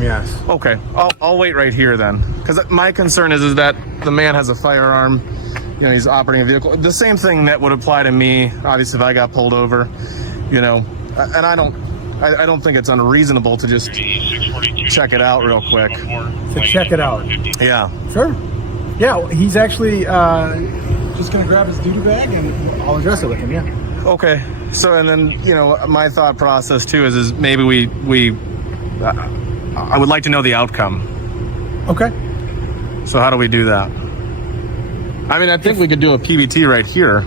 Yes. Okay, I'll wait right here then, because my concern is that the man has a firearm. You know, he's operating a vehicle. The same thing that would apply to me, obviously, if I got pulled over. You know, and I don't think it's unreasonable to just check it out real quick. To check it out. Yeah. Sure. Yeah, he's actually just gonna grab his duty bag and I'll address it with him. Yeah. Okay. So, and then, you know, my thought process too is maybe we I would like to know the outcome. Okay. So how do we do that? I mean, I think we could do a PBT right here.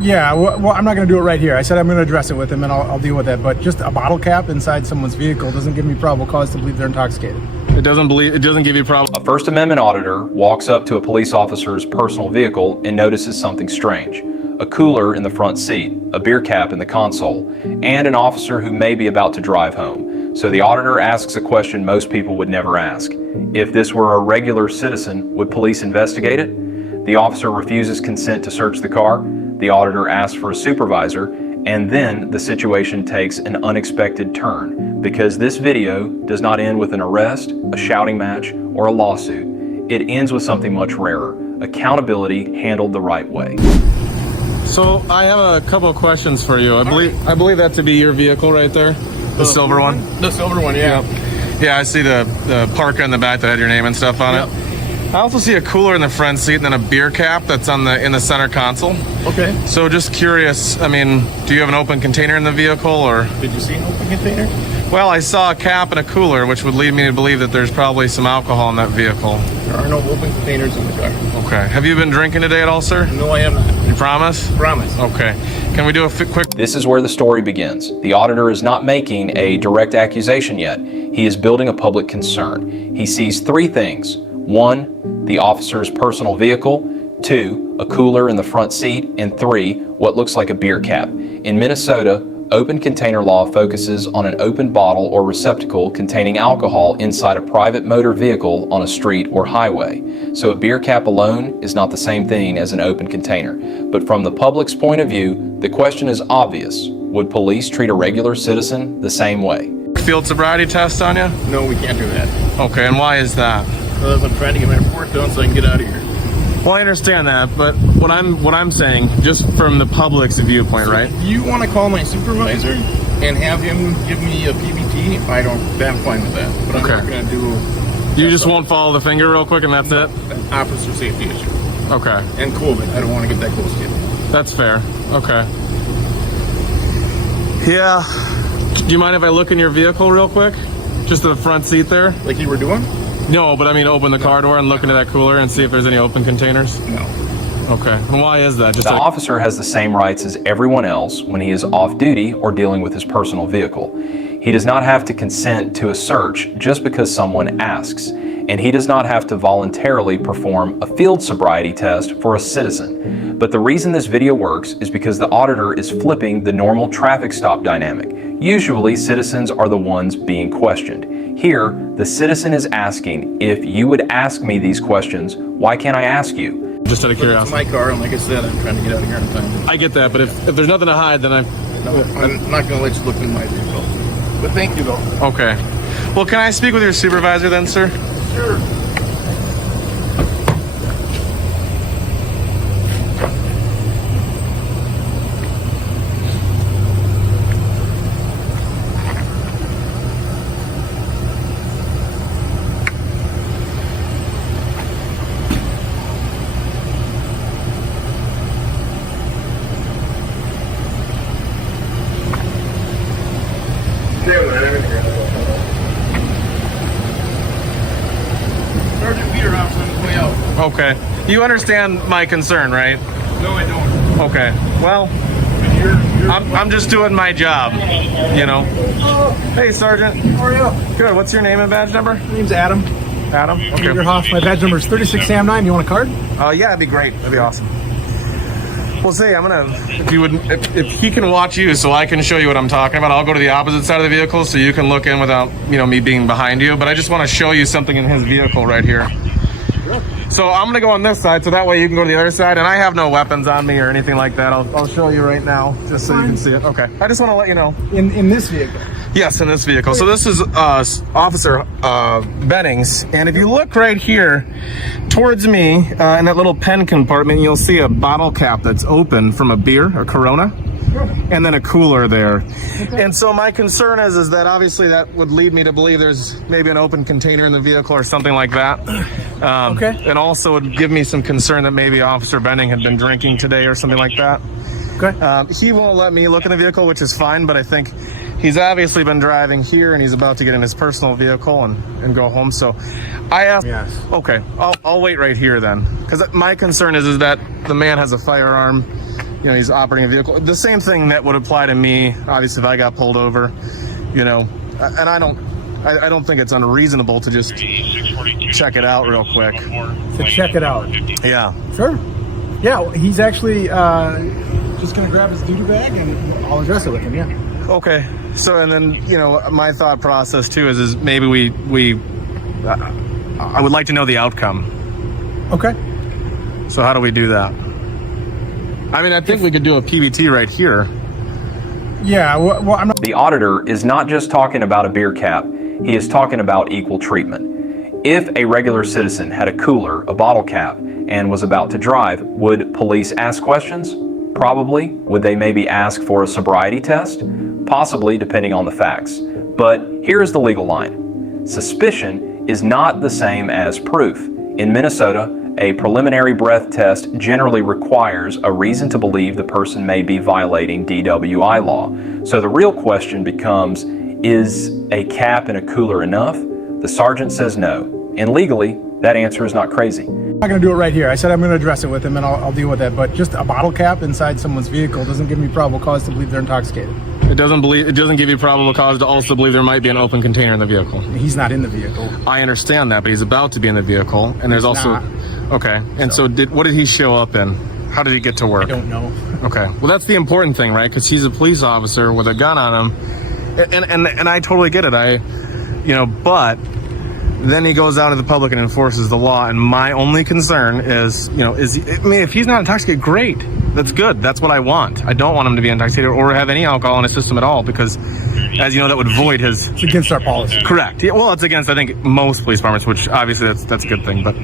Yeah, well, I'm not going to do it right here. I said I'm going to address it with him and I'll deal with that. But just a bottle cap inside someone's vehicle doesn't give me probable cause to believe they're intoxicated. It doesn't give you problem. A First Amendment auditor walks up to a police officer's personal vehicle and notices something strange. A cooler in the front seat, a beer cap in the console, and an officer who may be about to drive home. So the auditor asks a question most people would never ask. If this were a regular citizen, would police investigate it? The officer refuses consent to search the car. The auditor asks for a supervisor, and then the situation takes an unexpected turn because this video does not end with an arrest, a shouting match, or a lawsuit. It ends with something much rarer: accountability handled the right way. So I have a couple of questions for you. I believe that to be your vehicle right there, the silver one. The silver one, yeah. Yeah, I see the Parka in the back that had your name and stuff on it. I also see a cooler in the front seat and then a beer cap that's in the center console. Okay. So just curious, I mean, do you have an open container in the vehicle, or? Did you see an open container? Well, I saw a cap and a cooler, which would lead me to believe that there's probably some alcohol in that vehicle. There are no open containers in the car. Okay. Have you been drinking today at all, sir? No, I have not. You promise? Promise. Okay. Can we do a quick... This is where the story begins. The auditor is not making a direct accusation yet. He is building a public concern. He sees three things. 1, the officer's personal vehicle. 2, a cooler in the front seat. And 3, what looks like a beer cap. In Minnesota, open container law focuses on an open bottle or receptacle containing alcohol inside a private motor vehicle on a street or highway. So a beer cap alone is not the same thing as an open container. But from the public's point of view, the question is obvious. Would police treat a regular citizen the same way? Field sobriety test on you? No, we can't do that. Okay, and why is that? Because I'm trying to get my report done so I can get out of here. Well, I understand that, but what I'm saying, just from the public's viewpoint, right? You want to call my supervisor and have him give me a PBT? I'm fine with that. But I'm not going to do... You just won't follow the finger real quick and that's it? An officer safety issue. Okay. And COVID. I don't want to get that close to you. That's fair. Okay. Yeah. Do you mind if I look in your vehicle real quick? Just to the front seat there? Like you were doing? No, but I mean open the car door and look into that cooler and see if there's any open containers? No. Okay. And why is that? The officer has the same rights as everyone else when he is off duty or dealing with his personal vehicle. He does not have to consent to a search just because someone asks, and he does not have to voluntarily perform a field sobriety test for a citizen. But the reason this video works is because the auditor is flipping the normal traffic stop dynamic. Usually, citizens are the ones being questioned. Here, the citizen is asking, if you would ask me these questions, why can't I ask you? Just out of curiosity. It's my car, and like I said, I'm trying to get out of here in time. I get that, but if there's nothing to hide, then No, I'm not going to let you look in my vehicle. But thank you, though. Okay. Well, can I speak with your supervisor then, sir? Sure. Sergeant Peter off on his way out. Okay. You understand my concern, right? No, I don't. Okay. Well, I'm just doing my job, you know. Hey, Sergeant. How are you? Good. What's your name and badge number? My name's Adam. Adam? Okay. Peter Hoff. My badge number is 36 Sam 9. You want a card? Yeah, that'd be great. That'd be awesome. Well, say, I'm gonna, if he can watch you so I can show you what I'm talking about, I'll go to the opposite side of the vehicle so you can look in without, me being behind you. But I just want to show you something in his vehicle right here. Sure. So I'm gonna go on this side so that way you can go to the other side. And I have no weapons on me or anything like that. I'll show you right now just so you can see it. Okay. I just want to let you know. In this vehicle? Yes, in this vehicle. So this is Officer Bennings, and if you look right here towards me in that little pen compartment, you'll see a bottle cap that's open from a beer, a Corona, and then a cooler there. Okay. And so my concern is that obviously that would lead me to believe there's maybe an open container in the vehicle or something like that. Okay. And also would give me some concern that maybe Officer Bennings had been drinking today or something like that. Okay. He won't let me look in the vehicle, which is fine, but I think he's obviously been driving here and he's about to get in his personal vehicle and go home. So I asked, yes. Okay, I'll wait right here then. Because my concern is that the man has a firearm, you know, he's operating a vehicle. The same thing that would apply to me, obviously, if I got pulled over, you know, and I don't think it's unreasonable to just check it out real quick. To check it out? Yeah. Sure. Yeah, he's actually just going to grab his duty bag and I'll address it with him, yeah. Okay. So, and then, you know, my thought process too is maybe I would like to know the outcome. Okay. So how do we do that? I mean, I think we could do a PBT right here. Yeah, well, I'm not... The auditor is not just talking about a beer cap, he is talking about equal treatment. If a regular citizen had a cooler, a bottle cap, and was about to drive, would police ask questions? Probably. Would they maybe ask for a sobriety test? Possibly, depending on the facts. But here is the legal line. Suspicion is not the same as proof. In Minnesota, a preliminary breath test generally requires a reason to believe the person may be violating DWI law. So the real question becomes, is a cap and a cooler enough? The sergeant says no. And legally, that answer is not crazy. I'm not going to do it right here. I said I'm going to address it with him and I'll deal with that. But just a bottle cap inside someone's vehicle doesn't give me probable cause to believe they're intoxicated. It doesn't give you probable cause to also believe there might be an open container in the vehicle. He's not in the vehicle. I understand that, but he's about to be in the vehicle, and there's also okay. And so what did he show up in? How did he get to work? I don't know. Okay. Well, that's the important thing, right? Because he's a police officer with a gun on him, and I totally get it. But then he goes out to the public and enforces the law. And my only concern is, if he's not intoxicated, great. That's good. That's what I want. I don't want him to be intoxicated or have any alcohol in his system at all, because, as you know, that would void his... It's against our policy. Correct. Yeah, well, it's against, I think, most police departments, which obviously that's a good thing. But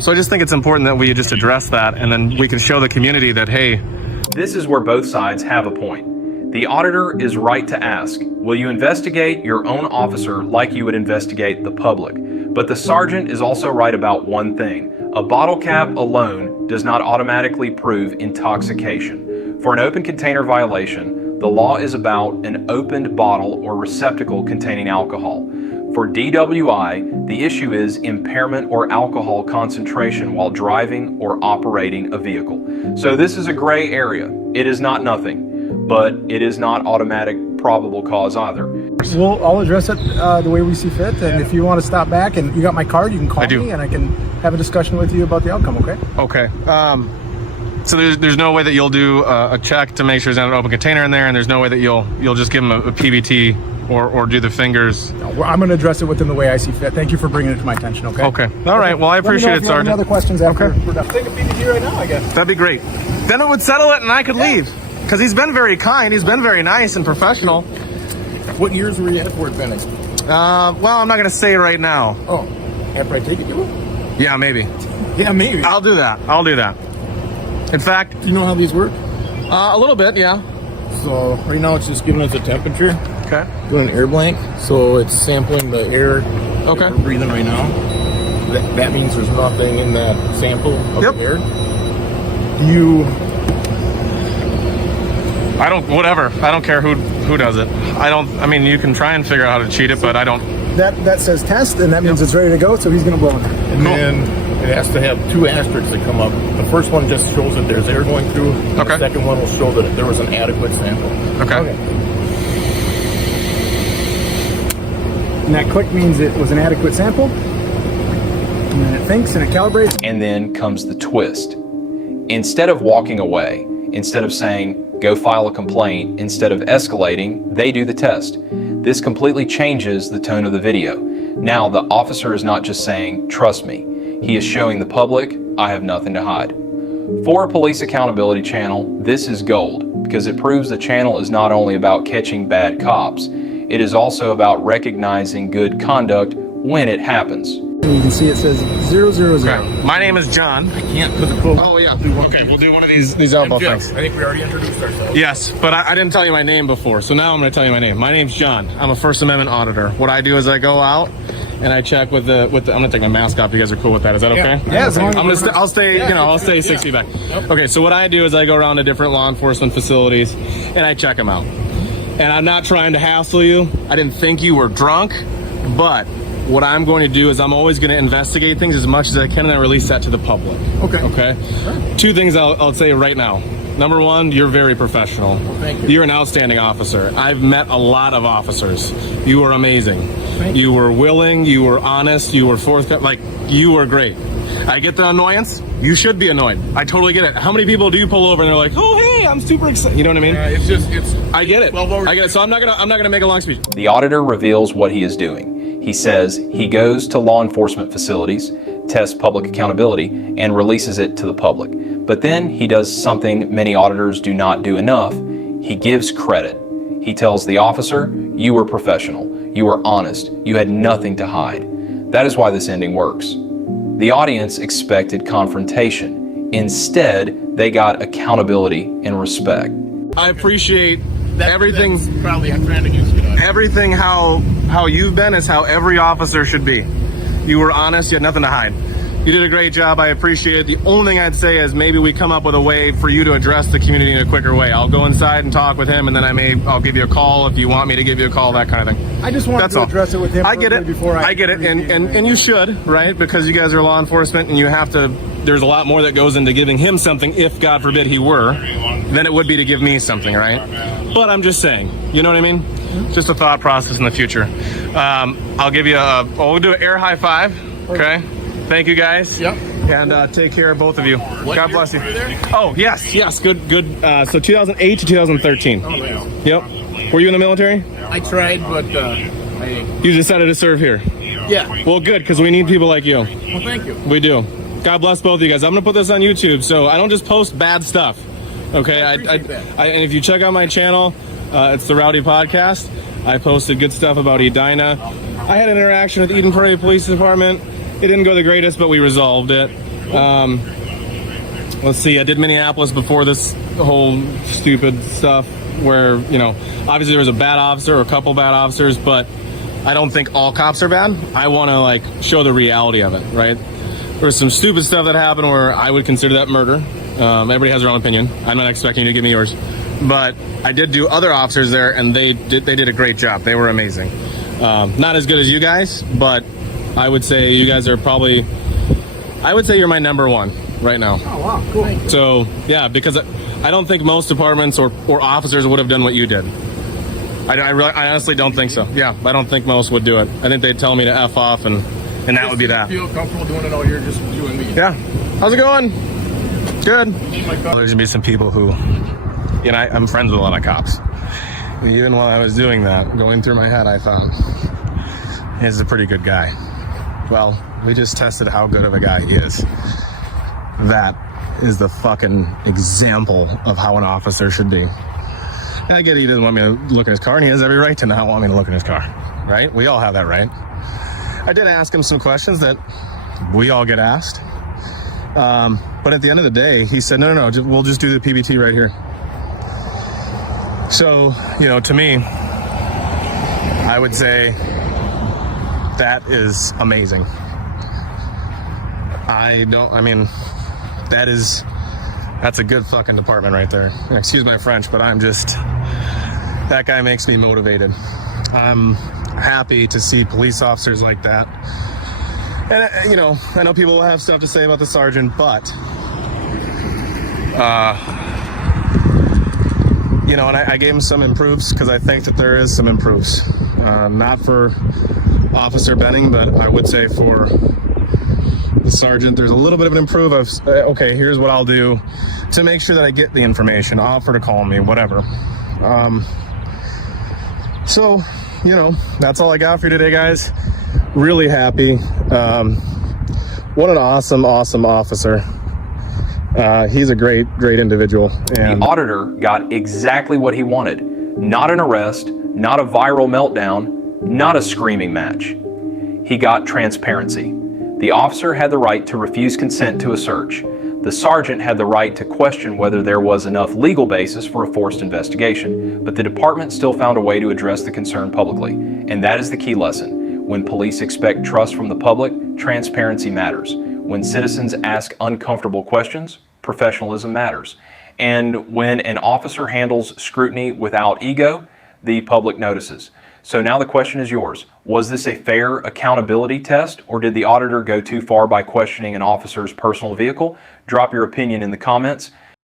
so I just think it's important that we just address that, and then we can show the community that, hey... This is where both sides have a point. The auditor is right to ask, will you investigate your own officer like you would investigate the public? But the sergeant is also right about one thing. A bottle cap alone does not automatically prove intoxication. For an open container violation, the law is about an opened bottle or receptacle containing alcohol. For DWI, the issue is impairment or alcohol concentration while driving or operating a vehicle. So this is a gray area. It is not nothing, but it is not automatic probable cause either. I'll address it the way we see fit, and if you want to stop back and you got my card, you can call me and I can have a discussion with you about the outcome, okay? Okay. So there's no way that you'll do a check to make sure there's not an open container in there, and there's no way that you'll just give him a PBT or do the fingers. No, I'm going to address it with him the way I see fit. Thank you for bringing it to my attention, okay? Okay. All right. Well, I appreciate it, Sergeant. Any other questions after we're done? Take a PBT right now, I guess. That'd be great. Then it would settle it and I could leave. Because he's been very kind. He's been very nice and professional. What years were you at Fort Bennings? Well, I'm not going to say right now. Oh, after I take it to him? Yeah, maybe. Yeah, maybe. I'll do that. In fact... Do you know how these work? A little bit, yeah. So, right now it's just giving us a temperature. Okay. Doing an air blank. So, it's sampling the air that we're breathing right now. That means there's nothing in that sample of the air. Do you... I don't care who does it. I mean, you can try and figure out how to cheat it, but I don't. That says test, and that means it's ready to go, so he's going to blow it. And then it has to have two asterisks that come up. The first one just shows that there's air going through. And the second one will show that there was an adequate sample. Okay. And that click means it was an adequate sample. And then it thinks and it calibrates. And then comes the twist. Instead of walking away, instead of saying, go file a complaint, instead of escalating, they do the test. This completely changes the tone of the video. Now, the officer is not just saying, trust me. He is showing the public, I have nothing to hide. For a police accountability channel, this is gold, because it proves the channel is not only about catching bad cops, It is also about recognizing good conduct when it happens. And you can see it says 000. Okay. My name is John. I can't put the quote. Oh, yeah. Okay, we'll do one of these elbow things. I think we already introduced ourselves. Yes, but I didn't tell you my name before, so now I'm going to tell you my name. My name's John. I'm a First Amendment auditor. What I do is I go out and I check with the. I'm going to take my mask off. You guys are cool with that? Is that okay? Yeah, as long as I'll stay. I'll stay 6 feet back. Okay, so what I do is I go around to different law enforcement facilities and I check them out. And I'm not trying to hassle you. I didn't think you were drunk, but what I'm going to do is I'm always going to investigate things as much as I can and I release that to the public. Okay. Okay. Sure. Two things I'll say right now. Number one, you're very professional. Thank you. You're an outstanding officer. I've met a lot of officers. You were amazing. Thank you. You were willing. You were honest. You were forthcoming. Like, you were great. I get the annoyance. You should be annoyed. I totally get it. How many people do you pull over and they're like, "Oh, hey, I'm super excited." You know what I mean? I get it. I get it. So I'm not gonna make a long speech. The auditor reveals what he is doing. He says he goes to law enforcement facilities, tests public accountability, and releases it to the public. But then he does something many auditors do not do enough. He gives credit. He tells the officer, "You were professional. You were honest. You had nothing to hide." That is why this ending works. The audience expected confrontation. Instead, they got accountability and respect. I appreciate everything. That's probably I'm trying to use it. Everything how you've been is how every officer should be. You were honest. You had nothing to hide. You did a great job. I appreciate it. The only thing I'd say is maybe we come up with a way for you to address the community in a quicker way. I'll go inside and talk with him, and then I'll give you a call if you want me to give you a call, that kind of thing. I just wanted to address it with him. I get it. Before I get it, and you should, right? Because you guys are law enforcement, and you have to. There's a lot more that goes into giving him something, if God forbid he were, than it would be to give me something, right? But I'm just saying, you know what I mean? Just a thought process in the future. I'll give you we'll do an air high five. Okay. Thank you guys. Yep. And take care of both of you. God bless you. Oh, yes. Good. So 2008 to 2013. Oh, yeah. Yep. Were you in the military? I tried, but You decided to serve here. yeah. Well, good, because we need people like you. Well, thank you. We do. God bless both of you guys. I'm going to put this on YouTube, so I don't just post bad stuff. Okay? appreciate that. And if you check out my channel, it's the Rowdy Podcast. I posted good stuff about Edina. I had an interaction with Eden Prairie Police Department. It didn't go the greatest, but we resolved it. Let's see, I did Minneapolis before this whole stupid stuff where, obviously there was a bad officer or a couple bad officers, but I don't think all cops are bad. I want to show the reality of it, right? There was some stupid stuff that happened where I would consider that murder. Everybody has their own opinion. I'm not expecting you to give me yours. But I did do other officers there, and they did a great job. They were amazing. Not as good as you guys, but I would say you guys are probably, I would say you're my number one right now. Oh, wow, cool. So, yeah, because I don't think most departments or officers would have done what you did. I honestly don't think so. Yeah, I don't think most would do it. I think they'd tell me to F off, and that would be that. Feel comfortable doing it all year, just you and me. Yeah. How's it going? Good. There's going to be some people who, I'm friends with a lot of cops. Even while I was doing that, going through my head, I thought, he's a pretty good guy. Well, we just tested how good of a guy he is. That is the fucking example of how an officer should be. I get he doesn't want me to look in his car, and he has every right to not want me to look in his car, right? We all have that right. I did ask him some questions that we all get asked. But at the end of the day, he said, no, we'll just do the PBT right here. So, to me, I would say that is amazing. That's a good fucking department right there. Excuse my French, but that guy makes me motivated. I'm happy to see police officers like that. And, I know people will have stuff to say about the sergeant, but, and I gave him some improves because I think that there is some improves. Not for Officer Benning, but I would say for the sergeant, there's a little bit of an improve of, okay, here's what I'll do to make sure that I get the information. I'll offer to call me, whatever. So, that's all I got for you today, guys. Really happy. What an awesome officer. He's a great individual. And the auditor got exactly what he wanted. Not an arrest, not a viral meltdown, not a screaming match. He got transparency. The officer had the right to refuse consent to a search. The sergeant had the right to question whether there was enough legal basis for a forced investigation, but the department still found a way to address the concern publicly. And that is the key lesson. When police expect trust from the public, transparency matters. When citizens ask uncomfortable questions, professionalism matters. And when an officer handles scrutiny without ego, the public notices. So now the question is yours. Was this a fair accountability test, or did the auditor go too far by questioning an officer's personal vehicle? Drop your opinion in the comments.